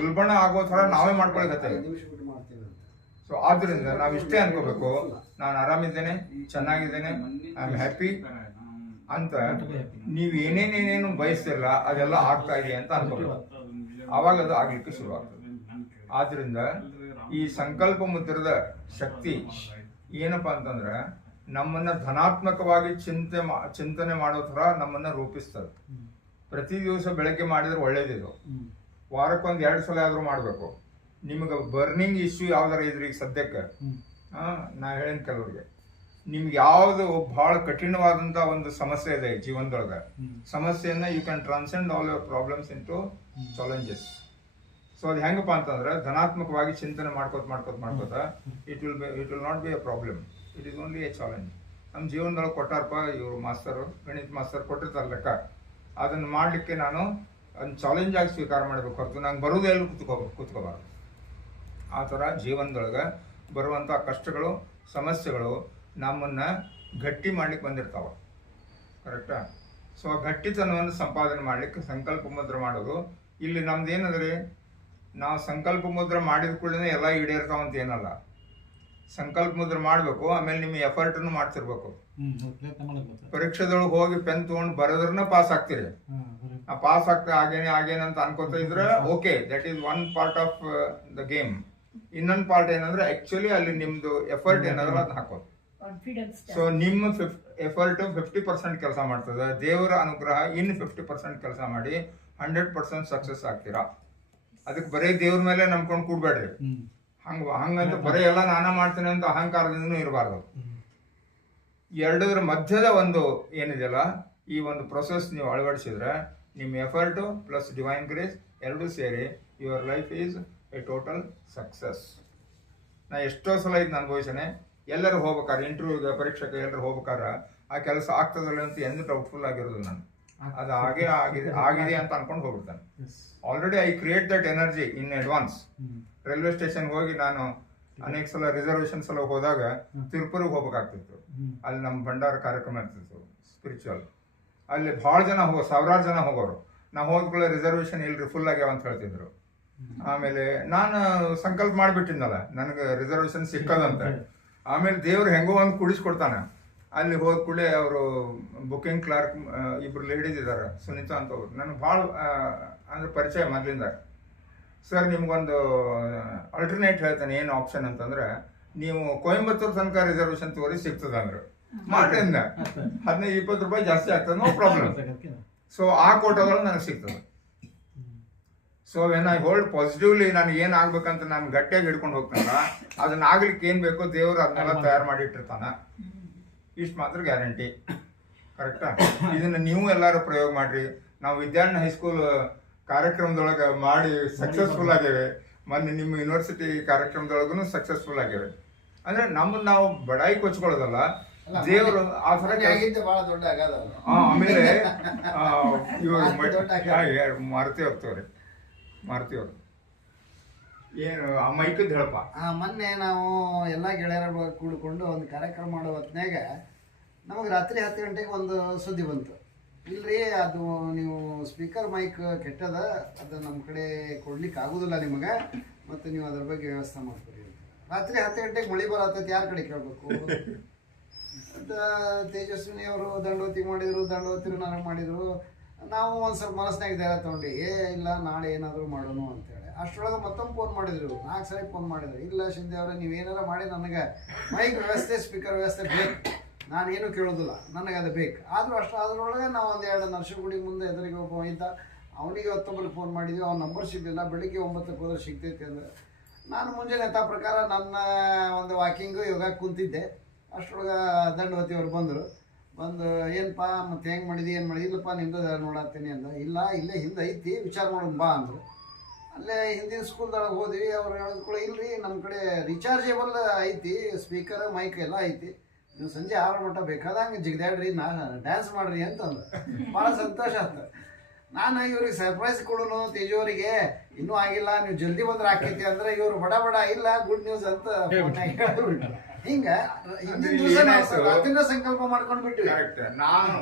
ಉಲ್ಬಣ ಆಗೋ ಥರ ನಾವೇ ಮಾಡ್ಕೊಳಕತ್ತೇವೆ. ಸೊ ಆದ್ರಿಂದ ನಾವ್ ಇಷ್ಟೇ ಅನ್ಕೋಬೇಕು, ನಾನು ಆರಾಮಿದ್ದೇನೆ, ಚೆನ್ನಾಗಿದ್ದೇನೆ, ಐ ಆಮ್ ಹ್ಯಾಪಿ ಅಂತ. ನೀವ್ ಏನೇನೇನೇನು ಬಯಸ್ತಿರಲ್ಲ ಅದೆಲ್ಲ ಆಗ್ತಾ ಇದೆ ಅಂತ ಅನ್ಕೋಬೇಕು. ಆವಾಗ ಅದು ಆಗ್ಲಿಕ್ಕೆ ಶುರುವಾಗ್ತದೆ. ಆದ್ರಿಂದ ಈ ಸಂಕಲ್ಪ ಮುದ್ರದ ಶಕ್ತಿ ಏನಪ್ಪಾ ಅಂತಂದ್ರೆ ನಮ್ಮನ್ನ ಧನಾತ್ಮಕವಾಗಿ ಚಿಂತನೆ ಮಾಡೋ ಥರ ನಮ್ಮನ್ನ ರೂಪಿಸ್ತದೆ. ಪ್ರತಿ ದಿವಸ ಬೆಳಗ್ಗೆ ಮಾಡಿದ್ರೆ ಒಳ್ಳೇದಿದು. ವಾರಕ್ಕೊಂದು 2 ಸಲ ಆದ್ರೂ ಮಾಡ್ಬೇಕು. ನಿಮ್ಗೆ ಬರ್ನಿಂಗ್ ಇಶ್ಯೂ ಯಾವ್ದಾರ ಇದ್ರಿ ಈಗ ಸದ್ಯಕ್ಕೆ, ನಾ ಹೇಳೇನ್ ಕೆಲವ್ರಿಗೆ, ನಿಮ್ಗೆ ಯಾವ್ದು ಬಹಳ ಕಠಿಣವಾದಂತ ಒಂದು ಸಮಸ್ಯೆ ಇದೆ ಜೀವನದೊಳಗೆ, ಸಮಸ್ಯೆಯನ್ನ you can transcend all your problems in to challenges. So ಅದು ಹೆಂಗಪ್ಪ ಅಂತಂದ್ರೆ ಧನಾತ್ಮಕವಾಗಿ ಚಿಂತನೆ ಮಾಡ್ಕೋತ it will not be a problem, it is only a challenge. ನಮ್ಮ ಜೀವನದೊಳಗೆ ಕೊಟ್ಟಾರಪ್ಪ ಇವರು ಮಾಸ್ತರು, ಗಣಿತ ಮಾಸ್ತರ್ ಕೊಟ್ಟಿರ್ತಾರೆ ಲೆಕ್ಕ, ಅದನ್ನು ಮಾಡಲಿಕ್ಕೆ ನಾನು ಒಂದು ಚಾಲೆಂಜ್ ಆಗಿ ಸ್ವೀಕಾರ ಮಾಡಬೇಕು ಹೊರತು ನಂಗೆ ಬರೋದೇ ಎಲ್ಲೂ ಕೂತ್ಕೋಬಾರ್ದು. ಆ ಥರ ಜೀವನದೊಳಗೆ ಬರುವಂಥ ಕಷ್ಟಗಳು, ಸಮಸ್ಯೆಗಳು ನಮ್ಮನ್ನು ಗಟ್ಟಿ ಮಾಡ್ಲಿಕ್ಕೆ ಬಂದಿರ್ತಾವ. ಕರೆಕ್ಟಾ? ಸೊ ಆ ಗಟ್ಟಿತನವನ್ನು ಸಂಪಾದನೆ ಮಾಡ್ಲಿಕ್ಕೆ ಸಂಕಲ್ಪ ಮುದ್ರೆ ಮಾಡೋದು. ಇಲ್ಲಿ ನಮ್ದು ಏನಂದ್ರೆ, ನಾವು ಸಂಕಲ್ಪ ಮುದ್ರೆ ಮಾಡಿದ ಕೂಡಲೇ ಎಲ್ಲ ಈಡೇರ್ತಾವಂತ ಏನಲ್ಲ. ಸಂಕಲ್ಪ ಮುದ್ರೆ ಮಾಡಬೇಕು, ಆಮೇಲೆ ನಿಮ್ಮ ಎಫರ್ಟನ್ನು ಮಾಡ್ತಿರ್ಬೇಕು. ಪರೀಕ್ಷೆದೊಳಗೆ ಹೋಗಿ ಪೆನ್ ತಗೊಂಡು ಬರೋದ್ರನ್ನ ಪಾಸ್ ಆಗ್ತೀರಿ. ಆ ಪಾಸ್ ಆಗ್ತಾ ಆಗೇನಂತ ಅನ್ಕೋತ ಇದ್ರೆ okay, that is one part of the game. ಇನ್ನೊಂದು ಪಾರ್ಟ್ ಏನಂದ್ರೆ ಆಕ್ಚುಲಿ ಅಲ್ಲಿ ನಿಮ್ದು ಎಫರ್ಟ್ ಏನಾದ್ರೂ ಅದನ್ನ ಹಾಕೋದು. ಸೊ ನಿಮ್ಮ ಎಫರ್ಟ್ 50% ಕೆಲಸ ಮಾಡ್ತದೆ, ದೇವರ ಅನುಗ್ರಹ ಇನ್ನು 50% ಕೆಲಸ ಮಾಡಿ 100% ಸಕ್ಸಸ್ ಆಗ್ತೀರಾ. ಅದಕ್ಕೆ ಬರೀ ದೇವ್ರ ಮೇಲೆ ನಂಬ್ಕೊಂಡು ಕೂಡ್ಬೇಡ್ರಿ. ಹಂಗಂತ ಬರೀ ಎಲ್ಲ ನಾನಾ ಮಾಡ್ತೇನೆ ಅಂತ ಅಹಂಕಾರದಿಂದ ಇರಬಾರ್ದು. ಎರಡರ ಮಧ್ಯದ ಒಂದು ಏನಿದೆಯಲ್ಲ, ಈ ಒಂದು ಪ್ರೊಸೆಸ್ ನೀವು ಅಳವಡಿಸಿದ್ರೆ ನಿಮ್ಮ ಎಫರ್ಟು ಪ್ಲಸ್ ಡಿವೈನ್ ಗ್ರೇಸ್ ಎರಡೂ ಸೇರಿ your life is A total success. ನಾ ಎಷ್ಟೋ ಸಲ ಇದನ್ನ ಅನುಭವಿಸೇನೆ. ಎಲ್ಲರೂ ಹೋಗ್ಬೇಕಾರೆ, ಇಂಟರ್ವ್ಯೂಗೆ, ಪರೀಕ್ಷೆಗೆ ಎಲ್ಲರೂ ಹೋಗ್ಬೇಕಾರೆ ಆ ಕೆಲಸ ಆಗ್ತದಲ್ಲ ಅಂತ ಎಂದು ಡೌಟ್ಫುಲ್ ಆಗಿರೋದು ನಾನು. ಅದು ಆಗಿದೆ ಅಂತ ಅನ್ಕೊಂಡು ಹೋಗ್ಬಿಡ್ತಾನೆ. Already I create that energy in advance. Railway station ಹೋಗಿ ನಾನು ಅನೇಕ ಸಲ ರಿಸರ್ವೇಶನ್ಸ್ ಎಲ್ಲ ಹೋದಾಗ ತಿರುಪುರಿಗೆ ಹೋಗ್ಬೇಕಾಗ್ತಿತ್ತು. ಅಲ್ಲಿ ನಮ್ಮ ಭಂಡಾರ ಕಾರ್ಯಕ್ರಮ ಇರ್ತಿತ್ತು ಸ್ಪಿರಿಚುವಲ್. ಅಲ್ಲಿ ಭಾಳ ಜನ ಸಾವಿರಾರು ಜನ ಹೋಗೋರು. ನಾವು ಹೋದ್ಕೊಳ್ಳೋ ರಿಸರ್ವೇಶನ್ ಇಲ್ರಿ, ಫುಲ್ ಆಗ್ಯಾವ ಅಂತ ಹೇಳ್ತಿದ್ರು. ಆಮೇಲೆ ನಾನು ಸಂಕಲ್ಪ ಮಾಡಿಬಿಟ್ಟಿದ್ನಲ್ಲ ನನಗೆ ರಿಸರ್ವೇಶನ್ ಸಿಕ್ಕದಂತ. ಆಮೇಲೆ ದೇವ್ರು ಹೆಂಗೋ ಒಂದು ಕುಡಿಸ್ಕೊಡ್ತಾನೆ. ಅಲ್ಲಿ ಹೋದ ಕೂಡಲೇ ಅವರು ಬುಕಿಂಗ್ ಕ್ಲಾರ್ಕ್ ಇಬ್ರು ಲೇಡೀಸ್ ಇದ್ದಾರೆ, ಸುನೀತಾ ಅಂತ ಅವ್ರು, ನನಗೆ ಭಾಳ ಅಂದ್ರೆ ಪರಿಚಯ ಮೊದಲಿಂದ. ಸರ್ ನಿಮ್ಗೊಂದು ಅಲ್ಟರ್ನೇಟ್ ಹೇಳ್ತಾನೆ, ಏನು ಆಪ್ಷನ್ ಅಂತಂದ್ರೆ ನೀವು ಕೊಯಂಬತ್ತೂರು ತನಕ ರಿಸರ್ವೇಶನ್ ತಗೋರಿ, ಸಿಗ್ತದ ಅಂದ್ರೆ ಮಾಡಿಂದ 15-20 ರೂಪಾಯಿ ಜಾಸ್ತಿ ಆಗ್ತದೆ, ನೋ ಪ್ರಾಬ್ಲಮ್. ಸೊ ಆ ಕೋಟಗಳು ನನಗೆ ಸಿಗ್ತದೆ. So when I hold positively, ನಾನು ಏನು ಆಗ್ಬೇಕಂತ ನಾನು ಗಟ್ಟಿಯಾಗಿ ಹಿಡ್ಕೊಂಡು ಹೋಗ್ತಾನಲ್ಲ, ಅದನ್ನ ಆಗ್ಲಿಕ್ಕೆ ಏನು ಬೇಕೋ ದೇವ್ರು ಅದನ್ನೆಲ್ಲ ತಯಾರು ಮಾಡಿ ಇಟ್ಟಿರ್ತಾನ. ಇಷ್ಟು ಮಾತ್ರ ಗ್ಯಾರಂಟಿ. ಕರೆಕ್ಟಾ? ಇದನ್ನ ನೀವು ಎಲ್ಲರೂ ಪ್ರಯೋಗ ಮಾಡ್ರಿ. ನಾವು ವಿದ್ಯಾರ್ಥಿ ಹೈಸ್ಕೂಲ್ ಕಾರ್ಯಕ್ರಮದೊಳಗೆ ಮಾಡಿ ಸಕ್ಸಸ್ಫುಲ್ ಆಗ್ಯವೆ. ಮೊನ್ನೆ ನಿಮ್ಮ ಯೂನಿವರ್ಸಿಟಿ ಕಾರ್ಯಕ್ರಮದೊಳಗೂ ಸಕ್ಸಸ್ಫುಲ್ ಆಗ್ಯವೆ. ಅಂದ್ರೆ ನಮ್ಮನ್ನ ನಾವು ಬಡಾಯಿ ಕೊಚ್ಕೊಳ್ಳೋದಲ್ಲ, ದೇವರು ಆ ಥರ ಬಹಳ ದೊಡ್ಡ ಆಮೇಲೆ ಇವರು ಮಾರುತಿ ಹೋಗ್ತವ್ರಿ, ಮಾರುತಿ ಅವರು ಏನು ಆ ಮೈಕದ್ ಹೇಳಪ್ಪ. ಮೊನ್ನೆ ನಾವು ಎಲ್ಲ ಗೆಳೆಯರ ಕೂಡಿಕೊಂಡು ಒಂದು ಕಾರ್ಯಕ್ರಮ ಮಾಡೋ ಹೊತ್ನ್ಯಾಗ ನಮಗೆ ರಾತ್ರಿ 10 ಗಂಟೆಗೆ ಒಂದು ಸುದ್ದಿ ಬಂತು. ಇಲ್ರಿ, ಅದು ನೀವು ಸ್ಪೀಕರ್ ಮೈಕ್ ಕೆಟ್ಟದ, ಅದು ನಮ್ಮ ಕಡೆ ಕೊಡ್ಲಿಕ್ಕೆ ಆಗೋದಿಲ್ಲ ನಿಮಗೆ, ಮತ್ತು ನೀವು ಅದ್ರ ಬಗ್ಗೆ ವ್ಯವಸ್ಥೆ ಮಾಡ್ತೀರಿ ಅಂತ. ರಾತ್ರಿ 10 ಗಂಟೆಗೆ ಮಳೆ ಬರತ್ತೈತಿ, ಯಾರ ಕಡೆ ಕೇಳಬೇಕು ಅಂತ ತೇಜಸ್ವಿನಿ ಅವರು ದಂಡೋತಿ ಮಾಡಿದ್ರು, ನನಗೆ ಮಾಡಿದ್ರು. ನಾವು ಒಂದು ಸ್ವಲ್ಪ ಮನಸ್ಸಿನಾಗ ಧೈರ್ಯ ತೊಗೊಂಡು ಇಲ್ಲ ನಾಳೆ ಏನಾದರೂ ಮಾಡೋಣ ಅಂತೇಳಿ. ಅಷ್ಟರೊಳಗೆ ಮತ್ತೊಂದು ಫೋನ್ ಮಾಡಿದ್ರು, 4 ಸರಿ ಫೋನ್ ಮಾಡಿದ್ರು. ಇಲ್ಲ ಶಿಂದೆ ಅವರೇ, ನೀವೇನಾರ ಮಾಡಿ ನನಗೆ ಮೈಕ್ ವ್ಯವಸ್ಥೆ, ಸ್ಪೀಕರ್ ವ್ಯವಸ್ಥೆ ಬೇಕು, ನಾನೇನು ಕೇಳೋದಿಲ್ಲ, ನನಗೆ ಅದು ಬೇಕು. ಆದರೂ ಅದರೊಳಗೆ ನಾವು ಒಂದು 2 ನರ್ಸಗುಡಿ ಮುಂದೆ ಎದುರಿಗೆ ಒಬ್ಬ ಇದ್ದ, ಅವನಿಗೆ 10 ಫೋನ್ ಮಾಡಿದ್ವಿ, ಅವ್ನ ನಂಬರ್ ಸಿಗಲಿಲ್ಲ. ಬೆಳಿಗ್ಗೆ 9ಕ್ಕೆ ಹೋದ್ರೆ ಸಿಗ್ತೈತಿ ಅಂದರೆ ನಾನು ಮುಂಜಾನೆ ಯಥಾ ಪ್ರಕಾರ ನನ್ನ ಒಂದು ವಾಕಿಂಗು ಯೋಗ ಕುಂತಿದ್ದೆ. ಅಷ್ಟರೊಳಗೆ ದಂಡವತಿ ಅವ್ರು ಬಂದು ಏನಪ್ಪ ಮತ್ತೆ ಹೆಂಗೆ ಮಾಡಿದಿ, ಏನು ಮಾಡಿದಿ? ಇಲ್ಲಪ್ಪ ನಿಂದು ನೋಡತ್ತೀನಿ ಅಂದ. ಇಲ್ಲ ಇಲ್ಲೇ ಹಿಂದೆ ಐತಿ, ವಿಚಾರ ಮಾಡೋಣ ಬಾ ಅಂದರು. ಅಲ್ಲೇ ಹಿಂದಿನ ಸ್ಕೂಲ್ದೊಳಗೆ ಹೋದ್ವಿ. ಅವ್ರು ಹೇಳಿದ್ಕೊಳ್ಳಿ, ಇಲ್ರಿ ನಮ್ಮ ಕಡೆ ರಿಚಾರ್ಜೇಬಲ್ ಐತಿ, ಸ್ಪೀಕರ್ ಮೈಕ್ ಎಲ್ಲ ಐತಿ, ನೀವು ಸಂಜೆ 6 ಮಟ್ಟ ಬೇಕಾದಂಗೆ ಜಿಗ್ದಾಡ್ರಿ, ಡ್ಯಾನ್ಸ್ ಮಾಡ್ರಿ ಅಂತಂದು. ಭಾಳ ಸಂತೋಷ ಆಯ್ತು. ನಾನು ಇವ್ರಿಗೆ ಸರ್ಪ್ರೈಸ್ ಕೊಡೋನು ತೇಜೋರಿಗೆ, ಇನ್ನೂ ಆಗಿಲ್ಲ, ನೀವು ಜಲ್ದಿ ಬಂದ್ರೆ ಆಕೈತಿ ಅಂದ್ರೆ ಇವರು ಬಡ ಇಲ್ಲ ಗುಡ್ ನ್ಯೂಸ್ ಅಂತ ಹಿಂಗ ಹಿಂದಿನ ದಿವಸ ರಾತ್ರಿನ ಸಂಕಲ್ಪ ಮಾಡ್ಕೊಂಡು ಬಿಟ್ವಿ. ಕರೆಕ್ಟ್. ನಾನು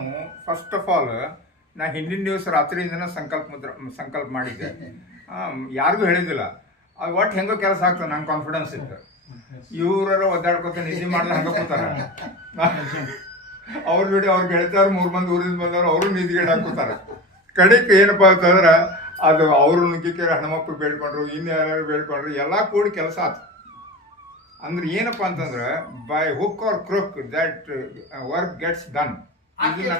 ಫಸ್ಟ್ ಆಫ್ ಆಲ್ ಹಿಂದಿನ ದಿವಸ ರಾತ್ರಿಯಿಂದನೇ ಸಂಕಲ್ಪ ಮಾಡಿದ್ದೆ. ಯಾರಿಗೂ ಹೇಳಿದಿಲ್ಲ. ಅದು ಒಟ್ಟು ಹೆಂಗೋ ಕೆಲಸ ಆಗ್ತದೆ, ನಂಗೆ ಕಾನ್ಫಿಡೆನ್ಸ್ ಇತ್ತು. ಇವ್ರ ಒದ್ದಾಡ್ಕೊತ ನಿದ್ದೆ ಮಾಡಲ್ಲ ಹಂಗ ಕೂತಾರ. ಅವ್ರ ಬಿಡಿ ಅವ್ರಿಗೆ ಗೆಳತಿಯವ್ರು 3 ಮಂದಿ ಊರಿಂದ ಬಂದವ್ರು, ಅವರು ನಿದ್ಗೆಡ್ ಹಾಕೋತಾರ. ಕಡೆಗೆ ಏನಪ್ಪಾ ಅಂತಂದ್ರೆ ಅದು ಅವರು ನುಗ್ಗಿಕೆ ಹಣಮಪ್ಪ ಬೇಡ್ಕೊಂಡ್ರು, ಯಾರು ಬೇಡ್ಕೊಂಡ್ರು, ಎಲ್ಲ ಕೂಡಿ ಕೆಲಸ ಆಯ್ತು. ಅಂದ್ರೆ ಏನಪ್ಪಾ ಅಂತಂದ್ರೆ by hook R crook that work gets done. ಇದು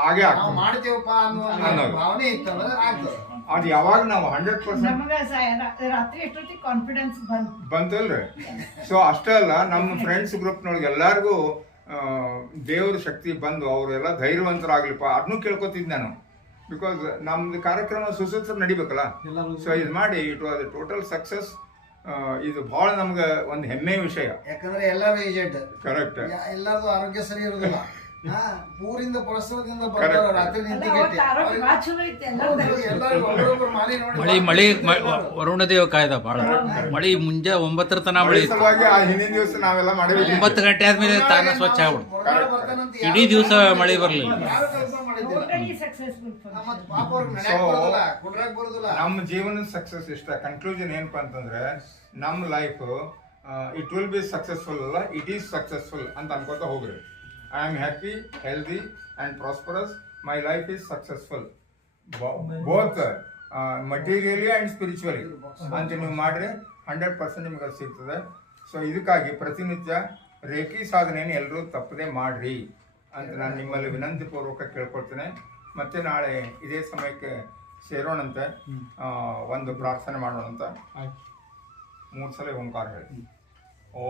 ಹಾಗೆ ಆಗ್ತದೆ. ಮಾಡ್ತೇವಪ್ಪ ಅನ್ನೋ ಭಾವನೆ ಇತ್ತಂದ್ರೆ ಆಗ್ತದೆ. ಅದು ಯಾವಾಗ ನಾವು 100% ರಾತ್ರಿ ಎಷ್ಟೊತ್ತಿಗೆ ಕಾನ್ಫಿಡೆನ್ಸ್ ಬಂತಲ್ರಿ. ಸೊ ಅಷ್ಟೇ ಅಲ್ಲ, ನಮ್ಮ ಫ್ರೆಂಡ್ಸ್ ಗ್ರೂಪ್ನೊಳಗೆ ಎಲ್ಲಾರ್ಗು ದೇವ್ರ ಶಕ್ತಿ ಬಂದು ಅವರೆಲ್ಲ ಧೈರ್ಯವಂತರಾಗ್ಲಿಪ್ಪ ಅದನ್ನೂ ಕೇಳ್ಕೊತಿದ್ ನಾನು. ಬಿಕಾಸ್ ನಮ್ದು ಕಾರ್ಯಕ್ರಮ ಸುಸೂತ್ರ ನಡಿಬೇಕಲ್ಲ. ಸೊ ಇದು ಮಾಡಿ ಇಟ್ ವಾಸ್ ಟೋಟಲ್ ಸಕ್ಸಸ್. ಇದು ಬಹಳ ನಮ್ಗೆ ಒಂದು ಹೆಮ್ಮೆ ವಿಷಯ. ಯಾಕಂದ್ರೆ ಎಲ್ಲರೂ ಏಜೆಂಟ್, ಕರೆಕ್ಟ್, ಎಲ್ಲರದು ಆರೋಗ್ಯ ಸರಿ ಇರುದಿಲ್ಲ. ಊರಿಂದ ಪರಿಸರದಿಂದ ಬರ್ತಾರ, ರಾತ್ರಿ ನಿದ್ದೆ ಮಳಿ ವರುಣದೇವ ಕಾಯ್ದ ಬಾಳ ಮಳಿ ಮುಂಜಾ 9 ತನ ಮಳಿ ಸಲುವಾಗಿ ಆ ಹಿಂದಿನ ದಿವಸ ನಾವೆಲ್ಲ ಮಾಡಿದ್ವಿ. 9 ಗಂಟೆ ಆದ್ಮೇಲೆ ತಾನ ಸ್ವಚ್ಛ ಆಗ್ಬಿಡ್ತು. ಇಡೀ ದಿವಸ ಮಳಿ ಬರ್ಲಿಲ್ಲ. ನಮ್ಮ ಜೀವನದ ಸಕ್ಸಸ್ ಇಷ್ಟ. ಕನ್ಕ್ಲೂಷನ್ ಏನಪ್ಪಾ ಅಂತಂದ್ರೆ ನಮ್ಮ life it will be successful ಅಲ್ಲ, ಇಟ್ ಈಸ್ ಸಕ್ಸಸ್ಫುಲ್ ಅಂತ ಅನ್ಕೋತಾ ಹೋಗ್ರಿ. I am happy, healthy and prosperous. My life is successful. Both materially and spiritually. ಅಂತ ನೀವು ಮಾಡ್ರೆ 100% ನಿಮ್ಗೆ ಅದು ಸಿಗ್ತದೆ. ಸೊ ಇದಕ್ಕಾಗಿ ಪ್ರತಿನಿತ್ಯ ರೇಖಿ ಸಾಧನೆಯನ್ನು ಎಲ್ಲರೂ ತಪ್ಪದೆ ಮಾಡ್ರಿ ಅಂತ ನಾನು ನಿಮ್ಮಲ್ಲಿ ವಿನಂತಿ ಪೂರ್ವಕ ಕೇಳ್ಕೊಳ್ತೇನೆ. ಮತ್ತೆ ನಾಳೆ ಇದೇ ಸಮಯಕ್ಕೆ ಸೇರೋಣಂತೆ, ಒಂದು ಪ್ರಾರ್ಥನೆ ಮಾಡೋಣಂತ. 3 ಸಲ ಓಂಕಾರ ಹೇಳಿ. ಓ